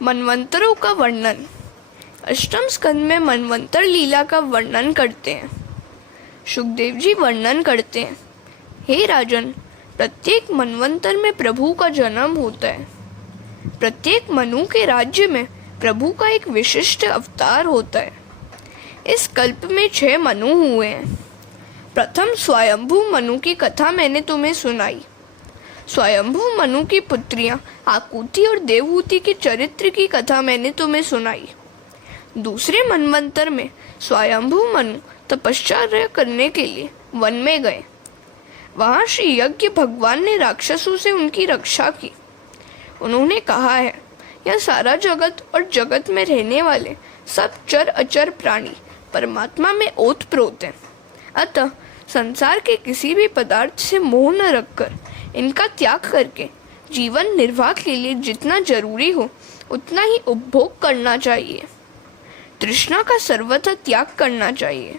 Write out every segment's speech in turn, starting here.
मनवंतरों का वर्णन। अष्टम स्कंद में मनवंतर लीला का वर्णन करते हैं। सुखदेव जी वर्णन करते हैं, हे राजन, प्रत्येक मनवंतर में प्रभु का जन्म होता है। प्रत्येक मनु के राज्य में प्रभु का एक विशिष्ट अवतार होता है। इस कल्प में 6 मनु हुए हैं। प्रथम स्वयंभू मनु की कथा मैंने तुम्हें सुनाई। स्वयंभू मनु की पुत्रियां आकुति और देवहूति के चरित्र की कथा मैंने तुम्हें सुनाई। दूसरे मनवंतर में स्वयंभू मनु तपश्चर्या करने के लिए वन में गए। वहां श्री यज्ञ भगवान ने राक्षसों से उनकी रक्षा की। उन्होंने कहा है, यह सारा जगत और जगत में रहने वाले सब चर अचर प्राणी परमात्मा में ओतप्रोत हैं। अतः संसार के किसी भी पदार्थ से मोह न रखकर इनका त्याग करके जीवन निर्वाह के लिए जितना जरूरी हो उतना ही उपभोग करना चाहिए। तृष्णा का सर्वथा त्याग करना चाहिए।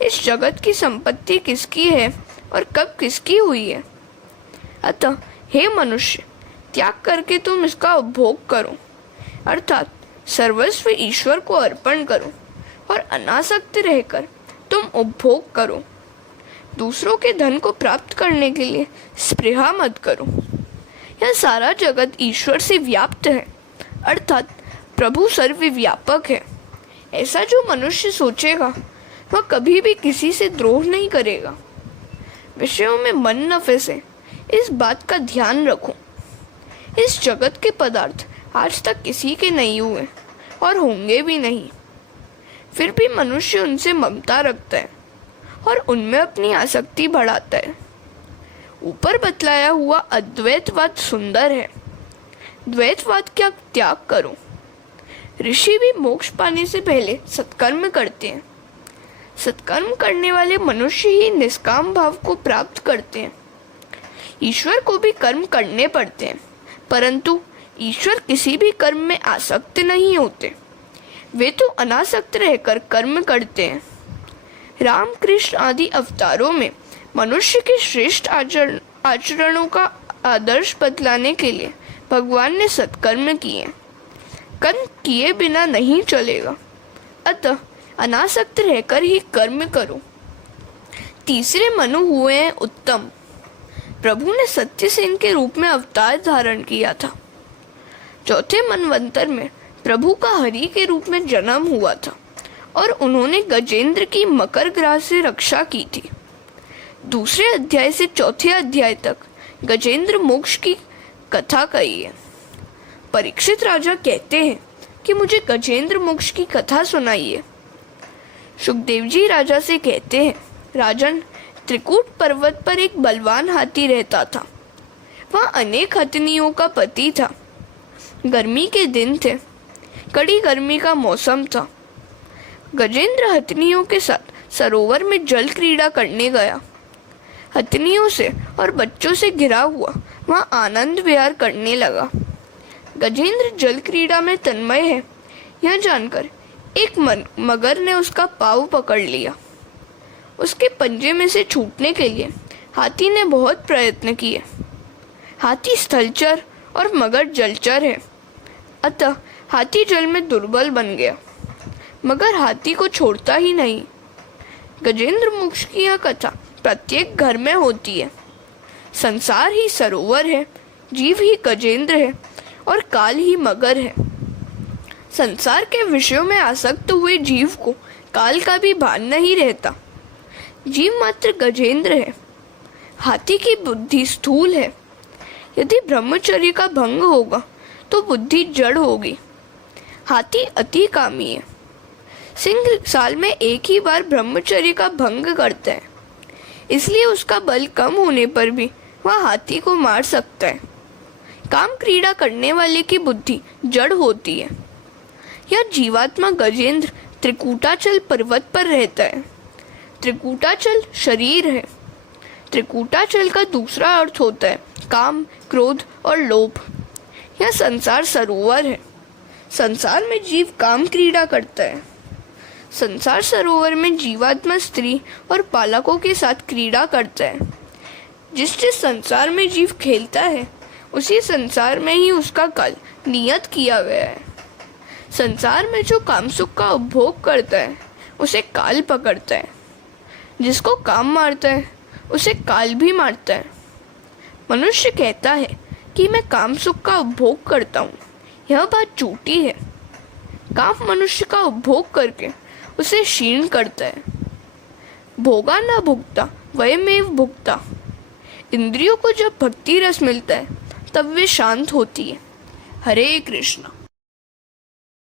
इस जगत की संपत्ति किसकी है और कब किसकी हुई है? अतः हे मनुष्य, त्याग करके तुम इसका उपभोग करो, अर्थात सर्वस्व ईश्वर को अर्पण करो और अनासक्त रहकर तुम उपभोग करो। दूसरों के धन को प्राप्त करने के लिए स्पृहा मत करो। यह सारा जगत ईश्वर से व्याप्त है, अर्थात प्रभु सर्वव्यापक है। ऐसा जो मनुष्य सोचेगा वह कभी भी किसी से द्रोह नहीं करेगा। विषयों में मन न फंसे, इस बात का ध्यान रखो। इस जगत के पदार्थ आज तक किसी के नहीं हुए और होंगे भी नहीं, फिर भी मनुष्य उनसे ममता रखता है और उनमें अपनी आसक्ति बढ़ाता है। ऊपर बतलाया हुआ अद्वैतवाद सुंदर है, द्वैतवाद का त्याग करो। ऋषि भी मोक्ष पाने से पहले सत्कर्म करते हैं। सत्कर्म करने वाले मनुष्य ही निष्काम भाव को प्राप्त करते हैं। ईश्वर को भी कर्म करने पड़ते हैं, परंतु ईश्वर किसी भी कर्म में आसक्त नहीं होते। वे तो अनासक्त रहकर कर्म करते हैं। राम कृष्ण आदि अवतारों में मनुष्य के श्रेष्ठ आचरणों का आदर्श बतलाने के लिए भगवान ने सत्कर्म किए। कर्म किए बिना नहीं चलेगा, अतः अनासक्त रहकर ही कर्म करो। तीसरे मनु हुए हैं उत्तम। प्रभु ने सत्यसेन के रूप में अवतार धारण किया था। चौथे मनवंतर में प्रभु का हरि के रूप में जन्म हुआ था और उन्होंने गजेंद्र की मकर ग्रह से रक्षा की थी। दूसरे अध्याय से चौथे अध्याय तक गजेंद्र मोक्ष की कथा कही है। परीक्षित राजा कहते हैं कि मुझे गजेंद्र मोक्ष की कथा सुनाइए। सुखदेव जी राजा से कहते हैं, राजन, त्रिकूट पर्वत पर एक बलवान हाथी रहता था। वह अनेक हथनियों का पति था। गर्मी के दिन थे, कड़ी गर्मी का मौसम था। गजेंद्र हथनियों के साथ सरोवर में जल क्रीड़ा करने गया। हथनियों से और बच्चों से घिरा हुआ वह आनंद विहार करने लगा। गजेंद्र जल क्रीड़ा में तन्मय है, यह जानकर एक मगर ने उसका पाँव पकड़ लिया। उसके पंजे में से छूटने के लिए हाथी ने बहुत प्रयत्न किए। हाथी स्थलचर और मगर जलचर है, अतः हाथी जल में दुर्बल बन गया। मगर हाथी को छोड़ता ही नहीं। गजेंद्र मोक्ष की यह कथा प्रत्येक घर में होती है। संसार ही सरोवर है, जीव ही गजेंद्र है और काल ही मगर है। संसार के विषयों में आसक्त हुए जीव को काल का भी भान नहीं रहता। जीव मात्र गजेंद्र है। हाथी की बुद्धि स्थूल है। यदि ब्रह्मचर्य का भंग होगा तो बुद्धि जड़ होगी। हाथी अति कामी है। सिंह साल में एक ही बार ब्रह्मचर्य का भंग करता है, इसलिए उसका बल कम होने पर भी वह हाथी को मार सकता है। काम क्रीड़ा करने वाले की बुद्धि जड़ होती है। यह जीवात्मा गजेंद्र त्रिकूटाचल पर्वत पर रहता है। त्रिकूटाचल शरीर है। त्रिकूटाचल का दूसरा अर्थ होता है काम, क्रोध और लोभ। यह संसार सरोवर है। संसार में जीव काम क्रीड़ा करता है। संसार सरोवर में जीवात्मा स्त्री और बालकों के साथ क्रीड़ा करता है। जिस जिस संसार में जीव खेलता है उसी संसार में ही उसका काल नियत किया गया है। संसार में जो काम सुख का उपभोग करता है उसे काल पकड़ता है, जिसको काम मारता है उसे काल भी मारता है। मनुष्य कहता है कि मैं काम सुख का उपभोग करता हूँ, यह बात झूठी है। काम मनुष्य का उपभोग करके उसे क्षीण करता है। भोगा न भुगता वयमेव भुगता। इंद्रियों को जब भक्ति रस मिलता है तब वे शांत होती है। हरे कृष्ण।